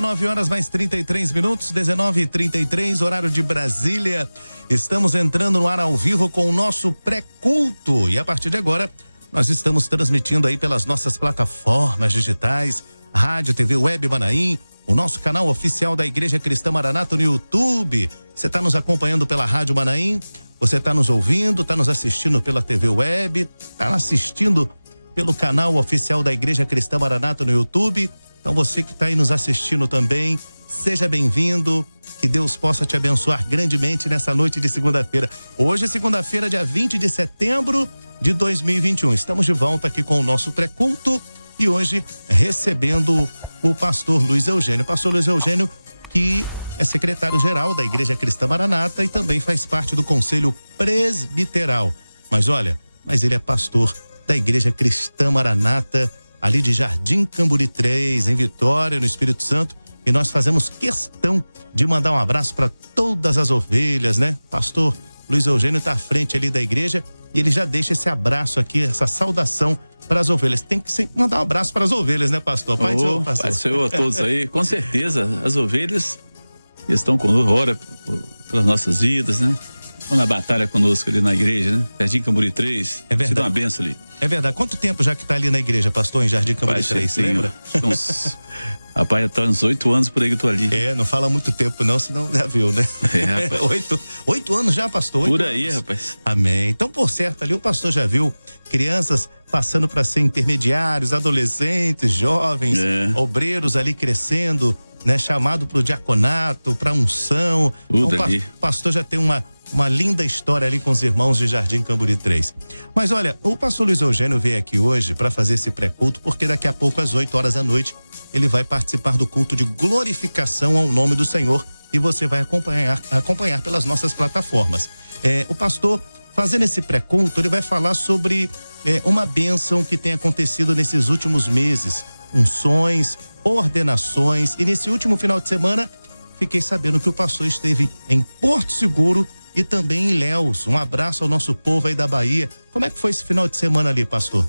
19 horas mais 33 minutos, 19h33, horário de Brasília. Estamos entrando no ar ao vivo com o nosso pré-culto. E a partir de agora, nós estamos transmitindo aí pelas nossas plataformas digitais, Rádio, TV, Web Manaim, o nosso canal oficial da Igreja Cristã Maranata no YouTube. Você está nos acompanhando pela Rádio Manaim, você está nos ouvindo, está nos assistindo pela TV Web, está assistindo pelo canal oficial da Igreja Cristã Maranata no YouTube. Então você que está aí nos assistindo também, seja bem-vindo, que Deus possa te abençoar grandemente nessa noite de segunda-feira. Hoje é segunda-feira, dia 20 de setembro de 2021. Estamos de volta aqui com o nosso pré-culto e hoje recebendo o pastor Luiz Eugênio. Pastor Luiz Eugênio, que é secretário-geral da Igreja Cristã Maranata e também faz parte do Conselho Presbiteral. Mas ele é pastor da Igreja Cristã Maranata, ali de Jardim Camburi 3, em Vitória, no Espírito Santo. E nós fazemos questão de mandar um abraço para todas as ovelhas, né? Pastor Luiz Eugênio está à frente ali da igreja e ele já deixa esse abraço aqui, essa saudação para as ovelhas. Tem que sempre mandar um abraço para as ovelhas, né, pastor? Pai do Senhor, pastor. Pai do Senhor a todos aí. Com certeza, as ovelhas estão conosco, ora pelas nossas vidas, né? Estão na batalha conosco ali na igreja, né? Jardim Camburi 3. É verdade. Se dá uma benção ali. É verdade. Quanto tempo já que está ali na igreja, pastor, em Jardim Camburi 3, você lembra? Rapaz, tá uns 8 anos por aí que eu tô ali. Não fala muito tempo não, senão já viu, né? Rapaz. 8 anos já, pastor? Por aí, anos. Rapaz. Amém. Então, por certo, ali o pastor já viu crianças passando para ser intermediários, adolescentes, jovens, obreiros ali crescendo, né? Chamado pro diaconato, pra unção. Tudo então, ali. O pastor já tem uma linda história ali com os irmãos de Jardim Camburi 3. Mas olha, o pastor Luiz Eugênio veio aqui hoje para fazer esse pré-culto, porque daqui a pouco, às 8 horas da noite, ele vai participar do culto de glorificação ao nome do Senhor e você vai acompanhar pelas nossas plataformas. O pastor, fazendo esse pré-culto, ele vai falar sobre uma bênção que tem acontecido nesses últimos meses, unções, ordenações, e nesse último final de semana, fiquei sabendo que o pastor esteve em Porto Seguro e também em Ilhéus. Um abraço ao nosso povo aí da Bahia. Como é que foi esse final de semana ali, pastor?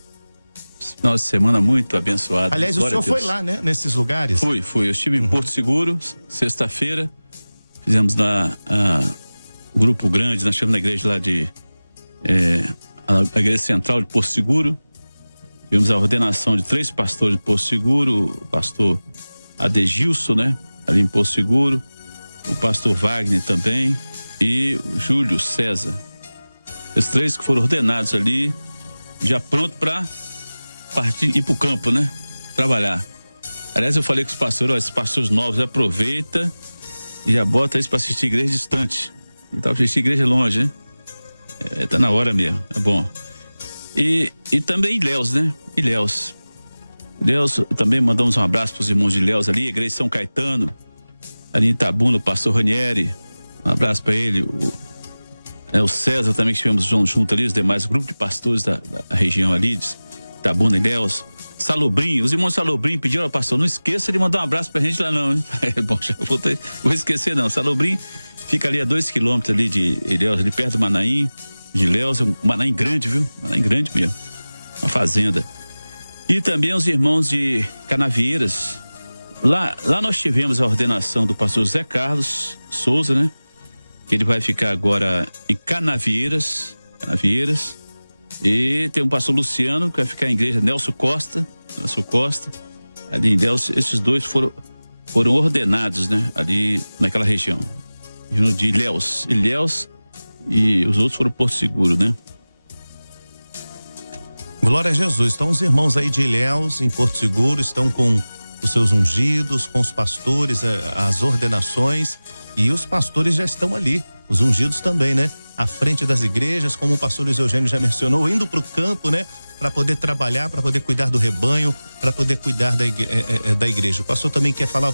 Final de semana muito abençoado. Aliás, o senhor foi lá, né? Nesses lugares? Fui. Eu estive em Porto Seguro, sexta-feira. Fizemos lá um grupo grande, nós estivemos na igreja lá a igreja central de Porto Seguro. Tivemos a ordenação de 3 pastores de Porto Seguro, o pastor Adegilson, né? Ali em Porto Seguro, o pastor Wagner também e o Júlio César. Os 3 que foram ordenados ali, já pronto para partir, ir pro campo, né? Trabalhar. Aliás, eu falei com os pastores, esses pastores novos, aproveita e já bota isso para assistir igreja distante. Não tá para assistir igreja longe, né? Tá na hora mesmo, é bom. E também Ilhéus, né? Ilhéus, também mandamos um abraço para os irmãos de Ilhéus ali, igreja São Caetano, ali em Itabuna, o pastor Ranieri, um abraço para ele, o César também, que estivemos junto ali, os demais grupos de pastores da região ali, de Itabuna, Ilhéus, Salobrim, os irmãos de Salobrim pediram ao pastor, não esqueça de mandar um abraço pra gente lá não, hein? Bom, já vou esquecer não. Salobrim fica ali a 2 quilômetros ali de Ilhéus, ali perto do Manaim, de Ilhéus, um Manaim grande, viu? Manaim grande mesmo, uma fazenda. E também os irmãos de Canavieiras. Lá nós tivemos a ordenação do pastor Zé Carlos Souza, né? Que ele vai ficar agora em Canavieiras. E tem um pastor Luciano, que vai ficar em igreja Nelson Costa, ali em Ilhéus. Esses 2 foram ordenados, né? Ali naquela região, de Ilhéus, e os outros foram Porto Seguro, né? Glória a Jesus. Então os irmãos aí de Ilhéus, em Porto Seguro, estão com os seus ungidos, com os pastores, as ordenações, e os pastores já estão ali, os ungidos também, né? À frente das igrejas, como o pastor Luiz Eugênio já mencionou, indo para o campo, né? Para poder trabalhar, para poder cuidar do rebanho, para poder cuidar da igreja. O pastor também quer falar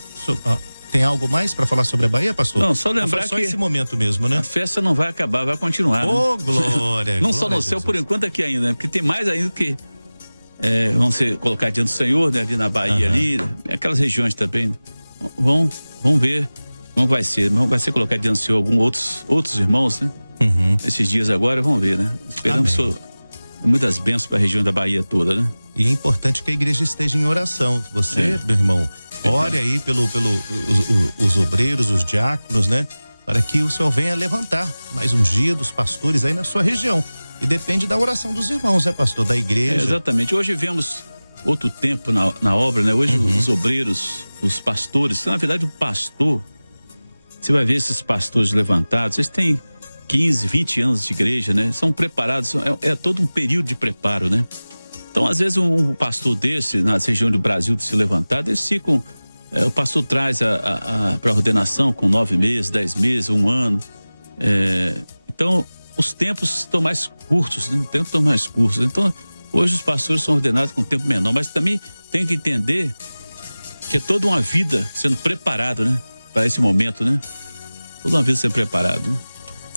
tem algo mais para falar sobre a Bahia, pastor? Não, só lembrar que esse momento mesmo, né? A festa não vai acabar, vai continuar. Oh, né? Glória! Não só no céu, por enquanto aqui ainda, né? Porque tem mais ainda que vão ser colocados diante do Senhor, né? Ali na Bahia, ali, aquelas regiões também. Vão ver como vai ser. Vai ser colocado diante do Senhor outros irmãos, né? Esses dias agora, vamos ver, né? Esperamos muitas bênçãos para a região da Bahia toda, né? E é importante que a igreja esteja em oração. Você, meu irmão, Ore aí os obreiros, os diáconos, né? Para que o Senhor venha levantar mais ungidos, pastores aí na sua região. E depende da oração dos irmãos, né, pastor? Da igreja. Exatamente. Hoje vemos outro tempo na obra, né? Hoje os obreiros, os pastores, na verdade o pastor, você vai ver esses pastores levantados, eles têm 15, 20 anos de igreja, né? São preparados, é todo um período de preparo, né? Então, às vezes, um pastor desse, nas regiões do Brasil, de se levantar, eles ficam, o pastor traz para a ordenação com 9 meses, 10 meses, 1 ano. Então, os tempos estão mais curtos, né? Os tempos estão mais curtos. Então, hoje os pastores são ordenados com tempo menor, mas também tem que entender que é toda uma vida sendo preparado, né? Para esse momento, né? Toda uma vida sendo preparado, né?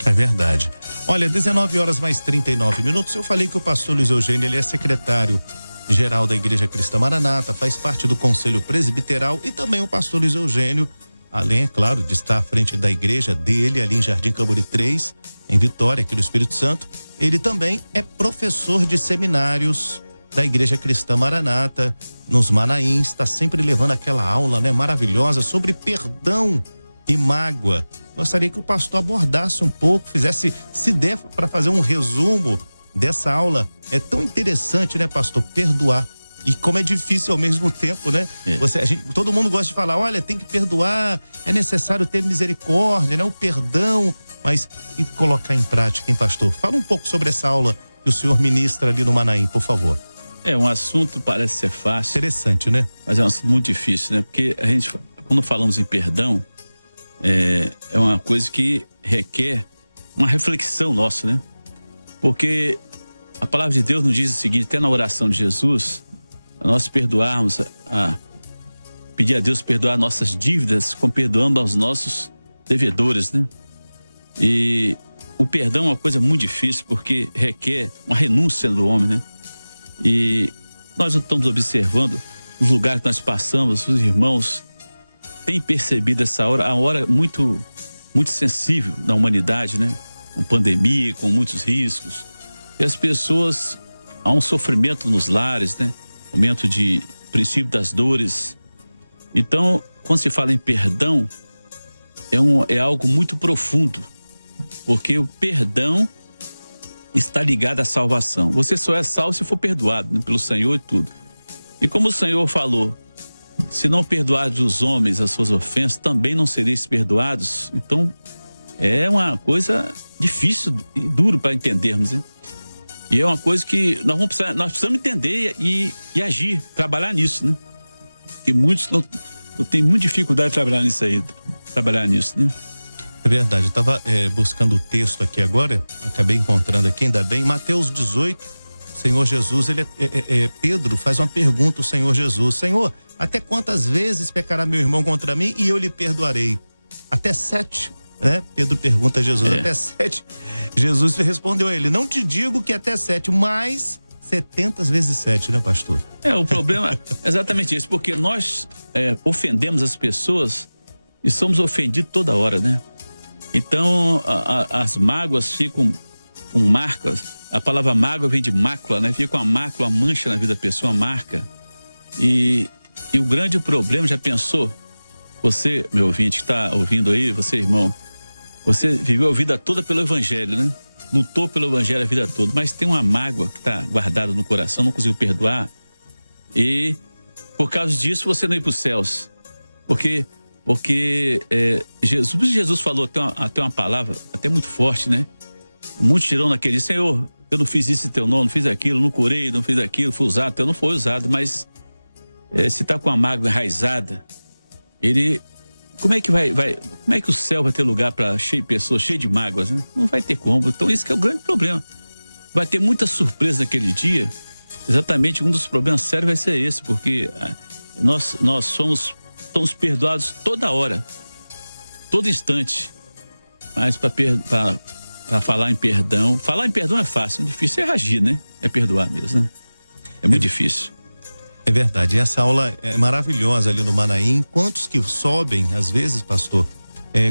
É verdade. Olha, 19 horas mais 39 minutos. Eu falei que o pastor Luiz Eugênio, ele é secretário-geral da Igreja Cristã Maranata, faz parte do Conselho Presbiteral, e também o pastor Luiz Eugênio, além, é claro, de estar à frente da igreja dele, ali em Jardim Camburi 3, em Vitória, aqui do Espírito Santo, ele também é professor de seminários da Igreja Cristã Maranata, nos Manaíns, está sempre levando aquela aula, né, maravilhosa sobre perdão e mágoa. Gostaria que o pastor abordasse um pouco, fizesse, se der para fazer um resumo dessa aula. É tão interessante, né, pastor, perdoar. E como é difícil ao mesmo tempo, né? Todo mundo gosta de falar, olha, tem que perdoar, é necessário ter misericórdia, né? O perdão, mas e colocar em prática, hein, pastor? Fala um pouco sobre essa aula que o senhor ministra ali no Manaim, por favor. É um assunto, parece ser fácil. Interessante, né? Mas é um assunto muito difícil, né? Porque a gente, quando falamos em perdão, é uma coisa que requer uma reflexão nossa, né? Porque a palavra de Deus nos diz o seguinte, até na oração de Jesus, nós perdoarmos, pedir a Deus perdoar nossas dívidas, como perdoando aos nossos devedores, né? E o perdão é uma coisa muito difícil, porque requer uma renúncia do homem, né? E nós estamos observando os lugares que nós passamos, os irmãos têm percebido essa hora, a hora muito, muito sensível da humanidade, né? Com pandemia, com muitos riscos. E as pessoas, há um sofrimento nos lares, né? Momento de princípio das dores. Então, quando se fala em perdão, é algo muito profundo, porque o perdão está ligado à salvação. Você só é salvo se for perdoado, né, pelo Senhor e tudo. E como o Senhor falou, se não perdoardes os homens as suas ofensas, também não sereis perdoados. Então, é uma coisa difícil e duro para entendermos, né? E é uma coisa que nós precisamos entender e agir, trabalhar nisso, né? Que muitos não têm muita dificuldade de trabalhar nisso, né? É verdade, eu estava buscando o texto aqui agora, acabei encontrando aqui, ainda bem, Mateus 18, Senhor Jesus, Pedro faz uma pergunta ao Senhor Jesus, Senhor, até quantas vezes pecará meu irmão contra mim e eu lhe perdoarei? Até 7, né? Pedro pergunta a Jesus, até 7. Jesus respondeu a ele, não te digo que até 7, mas 70 vezes 7, né, pastor? O problema é exatamente isso, porque nós ofendemos as pessoas e somos ofendidos toda hora, né? Então, as mágoas ficam com marcas. A palavra mágoa vem de mácula, né? Fica uma mácula, uma mancha na vida da pessoa, uma marca. E o grande problema, já pensou? Você, meu ouvinte, que está ouvindo aí, você, irmão, você viveu a vida toda pelo evangelho, né? Lutou pelo evangelho a vida toda, mas tem uma mágoa que está guardada no coração, não conseguiu perdoar. E por causa disso você não ir para os céus. Porque Jesus falou até uma palavra até muito forte, né? Muitos dirão naquele dia, Senhor, eu não fiz isso em teu nome, não fiz aquilo, não curei, não fiz aquilo, fui usado, eu não fui usado, mas se está com a mágoa enraizada, como é que o céu vai ter lugar para pessoas cheias de mágoas, né? Não vai ter como. Então isso que é o grande problema. Vai ter muita surpresa naquele dia. Exatamente, um dos problemas sérios vai ser esse, porque nós somos perdoados toda hora, todo instante. Mas para falar em perdão é fácil, difícil é agir, né? É perdoar mesmo, né? É muito difícil. É verdade, essa aula é maravilhosa ali no Manaim. Quantos que sobem, às vezes, pastor,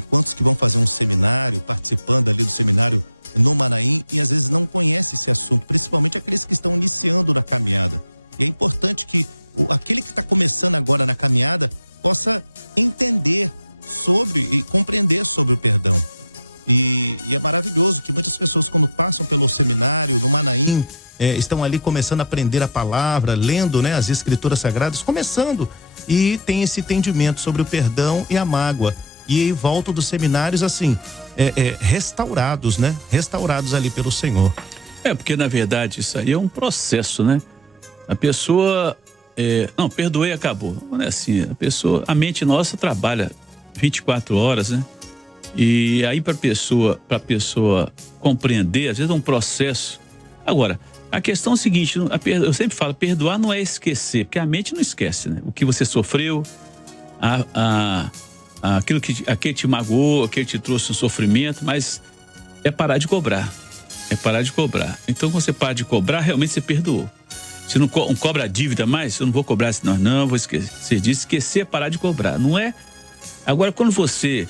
quantos que vão fazer um seminário, participando ali do seminário no Manaim, e às vezes não conhecem esse assunto, principalmente aqueles que estão iniciando na caminhada. E é importante que aquele que está começando agora na caminhada possa entender sobre e compreender sobre o perdão. E é maravilhoso que muitas pessoas, quando passam pelo seminário, no Manaim, estão ali começando a aprender a palavra, lendo, né, as escrituras sagradas, começando, e tem esse entendimento sobre o perdão e a mágoa. E aí voltam dos seminários assim, restaurados, né? Restaurados ali pelo Senhor. Porque na verdade isso aí é um processo, né? A pessoa, não, perdoei e acabou. Não é assim, a mente nossa trabalha 24 horas, né? E aí para a pessoa compreender, às vezes é um processo. Agora, a questão é o seguinte, eu sempre falo, perdoar não é esquecer, porque a mente não esquece, né? O que você sofreu, aquilo que te magoou, aquele que te trouxe um sofrimento, mas é parar de cobrar. É parar de cobrar. Então, quando você para de cobrar, realmente você perdoou. Se não cobra a dívida mais, eu não vou cobrar, senão não, vou esquecer disso. Esquecer é parar de cobrar, não é? Agora, quando você,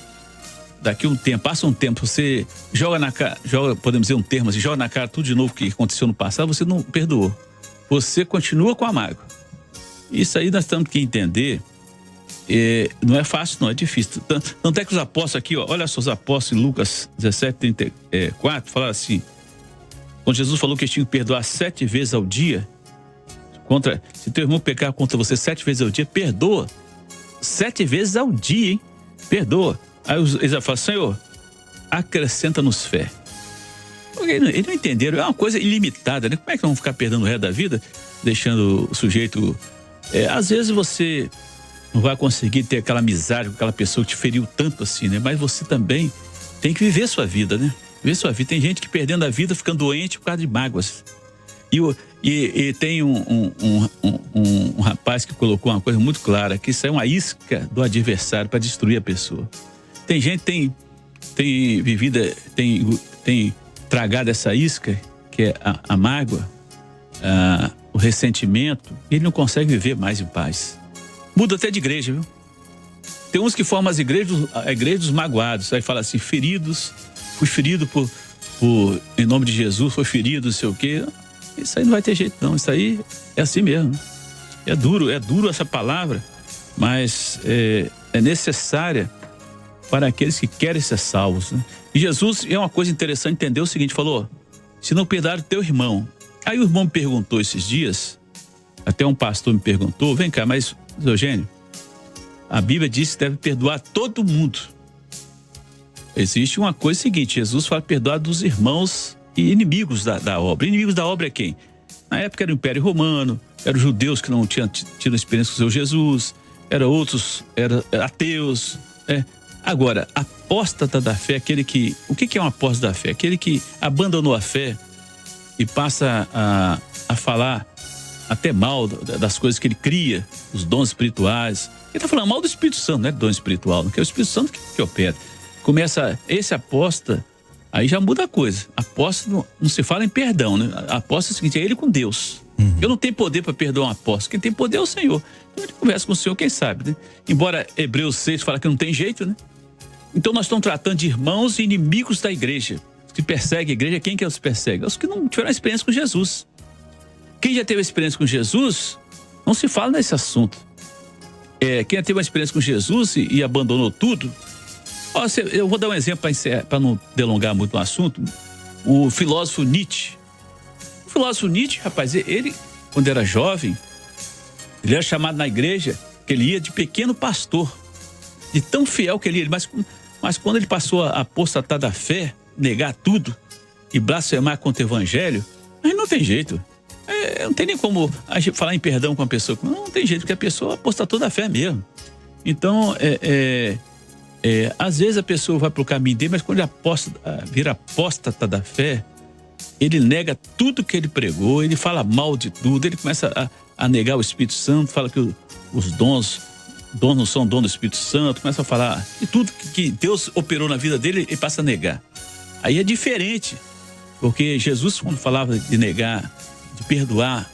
daqui um tempo, passa um tempo, você joga na cara, podemos dizer um termo assim, joga na cara tudo de novo que aconteceu no passado, você não perdoou. Você continua com a mágoa. Isso aí nós temos que entender. Não é fácil, não, é difícil. Tanto é que os apóstolos aqui, olha só, os apóstolos em Lucas 17:34, falaram assim, quando Jesus falou que eles tinham que perdoar 7 vezes ao dia, se teu irmão pecar contra você 7 vezes ao dia, perdoa. 7 vezes ao dia, hein? Perdoa. Aí eles falam, Senhor, acrescenta-nos fé. Eles não entenderam, é uma coisa ilimitada, né? Como é que vão ficar perdendo o resto da vida, deixando o sujeito... às vezes você não vai conseguir ter aquela amizade com aquela pessoa que te feriu tanto assim, né? Mas você também tem que viver sua vida, né? Viver sua vida. Tem gente que perdendo a vida, ficando doente por causa de mágoas. E tem um rapaz que colocou uma coisa muito clara, que isso é uma isca do adversário para destruir a pessoa. Tem gente que tem vivido, tem tragado essa isca, que é a mágoa, o ressentimento, e ele não consegue viver mais em paz. Muda até de igreja, viu? Tem uns que formam as igrejas, a igreja dos magoados. Aí fala assim, feridos, fui ferido em nome de Jesus, foi ferido, não sei o quê. Isso aí não vai ter jeito, não. Isso aí é assim mesmo. É duro essa palavra, mas é necessária para aqueles que querem ser salvos, né? E Jesus, é uma coisa interessante entender o seguinte, falou, se não perdoar o teu irmão. Aí o irmão me perguntou esses dias, até um pastor me perguntou, vem cá, mas Eugênio, a Bíblia diz que deve perdoar todo mundo. Existe uma coisa seguinte, Jesus fala perdoar dos irmãos e inimigos da obra. Inimigos da obra é quem? Na época era o Império Romano, eram os judeus que não tinham tido experiência com o seu Jesus, eram outros, eram ateus. Agora, apóstata da fé, aquele que... O que é um apóstata da fé? Aquele que abandonou a fé e passa a falar até mal das coisas que ele cria, os dons espirituais. Ele está falando mal do Espírito Santo, não é dom espiritual, que é o Espírito Santo que opera. Começa esse apóstata, aí já muda a coisa. Apóstata não se fala em perdão, né? Apóstata é o seguinte, é ele com Deus. Eu não tenho poder para perdoar um apóstolo, quem tem poder é o Senhor. Então ele conversa com o Senhor, quem sabe, né? Embora Hebreus 6 fala que não tem jeito, né? Então nós estamos tratando de irmãos e inimigos da igreja. Os que perseguem a igreja, quem que os persegue? Os que não tiveram experiência com Jesus. Quem já teve experiência com Jesus, não se fala nesse assunto. Quem já teve uma experiência com Jesus e abandonou tudo. Eu vou dar um exemplo para não delongar muito no assunto. O filósofo Nietzsche. O filósofo Nietzsche, rapaz, ele, quando era jovem, ele era chamado na igreja, que ele ia de pequeno pastor. De tão fiel que ele ia. Mas quando ele passou a apostatar da fé, negar tudo e blasfemar contra o evangelho, aí não tem jeito. Não tem nem como falar em perdão com a pessoa. Não tem jeito, porque a pessoa apostatou da fé mesmo. Então, às vezes a pessoa vai para o caminho dele, mas quando ele vira apóstata da fé, ele nega tudo que ele pregou, ele fala mal de tudo, ele começa a negar o Espírito Santo, fala que os dons não são dom do Espírito Santo, começa a falar de tudo que Deus operou na vida dele, ele passa a negar. Aí é diferente, porque Jesus, quando falava de negar, de perdoar,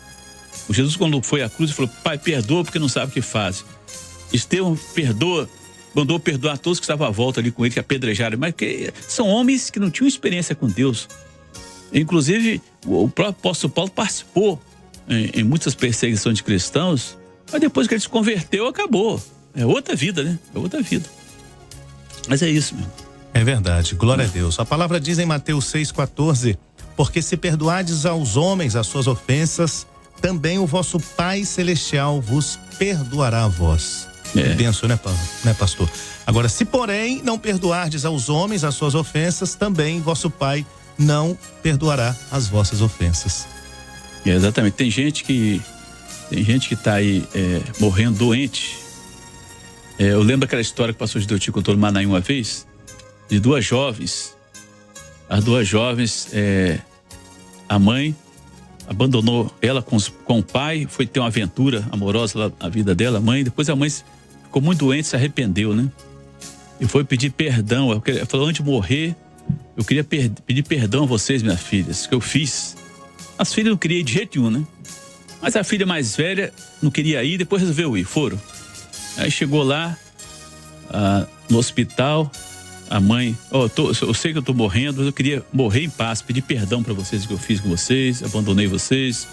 o Jesus, quando foi à cruz, falou, Pai, perdoa porque não sabe o que faz. Estevão mandou perdoar todos que estavam à volta ali com ele, que apedrejaram, mas que são homens que não tinham experiência com Deus. Inclusive, o próprio apóstolo Paulo participou em muitas perseguições de cristãos, mas depois que ele se converteu, acabou. É outra vida, né? É outra vida. Mas é isso, meu. É verdade, glória a Deus. A palavra diz em Mateus 6,14: porque se perdoardes aos homens as suas ofensas, também o vosso Pai Celestial vos perdoará a vós. Benção, né, pastor? Agora, se porém não perdoardes aos homens as suas ofensas, também vosso Pai não perdoará as vossas ofensas. Exatamente. Tem gente que tá aí morrendo doente. Eu lembro aquela história que o pastor Gideoti contou no Manaim uma vez, de duas jovens. As duas jovens, a mãe abandonou ela com o pai, foi ter uma aventura amorosa lá na vida dela, a mãe. Depois a mãe ficou muito doente, se arrependeu, né? E foi pedir perdão. Ela falou: antes de morrer, eu queria pedir perdão a vocês, minhas filhas, que eu fiz. As filhas não queriam ir de jeito nenhum, né? Mas a filha mais velha não queria ir, depois resolveu ir, foram. Aí chegou lá, no hospital, a mãe: eu sei que eu tô morrendo, mas eu queria morrer em paz, pedir perdão para vocês que eu fiz com vocês, abandonei vocês,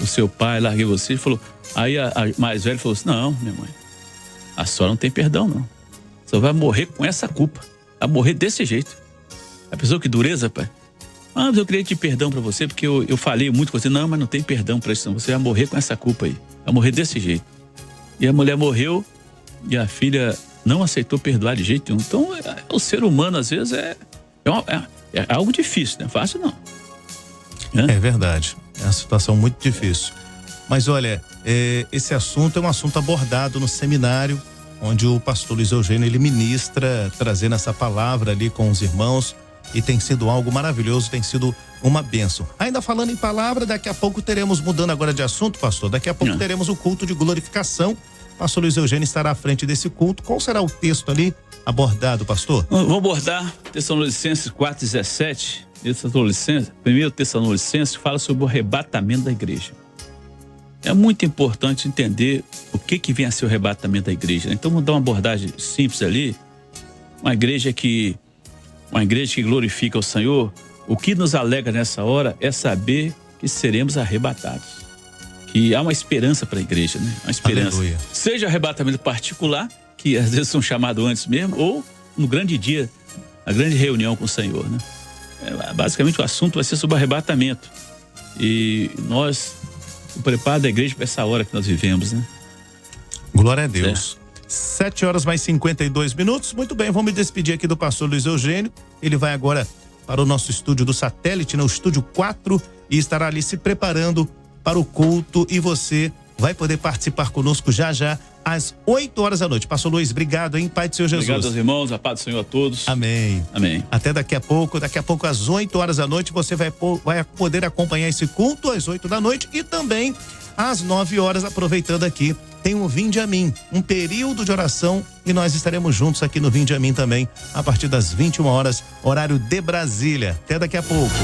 o seu pai, larguei vocês. Falou. Aí a mais velha falou assim: não, minha mãe, a senhora não tem perdão, não. Você vai morrer com essa culpa, vai morrer desse jeito. A pessoa, que dureza, pai. Mas eu queria pedir perdão para você, porque eu falei muito com você. Não, mas não tem perdão para isso, não. Você vai morrer com essa culpa aí, vai morrer desse jeito. E a mulher morreu e a filha não aceitou perdoar de jeito nenhum. Então, o ser humano, às vezes, é algo difícil, não é fácil, não. É verdade. É uma situação muito difícil. Mas, olha, esse assunto é um assunto abordado no seminário, onde o pastor Luiz Eugênio, ele ministra, trazendo essa palavra ali com os irmãos, e tem sido algo maravilhoso, tem sido uma bênção. Ainda falando em palavra, daqui a pouco teremos, mudando agora de assunto, pastor, daqui a pouco teremos o culto de glorificação. Pastor Luiz Eugênio estará à frente desse culto. Qual será o texto ali abordado, pastor? Vamos abordar Tessalonicenses 4,17. 1 Tessalonicenses fala sobre o arrebatamento da igreja. É muito importante entender o que vem a ser o arrebatamento da igreja, né? Então vamos dar uma abordagem simples ali. Uma igreja que glorifica o Senhor. O que nos alegra nessa hora é saber que seremos arrebatados. Que há uma esperança para a igreja, né? Uma esperança. Aleluia. Seja arrebatamento particular, que às vezes são chamados antes mesmo, ou no grande dia, a grande reunião com o Senhor, né? Basicamente o assunto vai ser sobre arrebatamento. E o preparo da igreja para essa hora que nós vivemos, né? Glória a Deus. 7h52. Muito bem, vamos me despedir aqui do pastor Luiz Eugênio. Ele vai agora para o nosso estúdio do satélite, no estúdio 4, e estará ali se preparando para o culto, e você vai poder participar conosco já às 8h da noite. Pastor Luiz, obrigado, hein? Pai do Senhor Jesus. Obrigado aos irmãos, a paz do Senhor a todos. Amém. Amém. Até daqui a pouco às 8h da noite, você vai poder acompanhar esse culto às 8 da noite, e também às 9h, aproveitando aqui, tem um Vinde a Mim, um período de oração, e nós estaremos juntos aqui no Vinde a Mim também, a partir das 21h, horário de Brasília. Até daqui a pouco.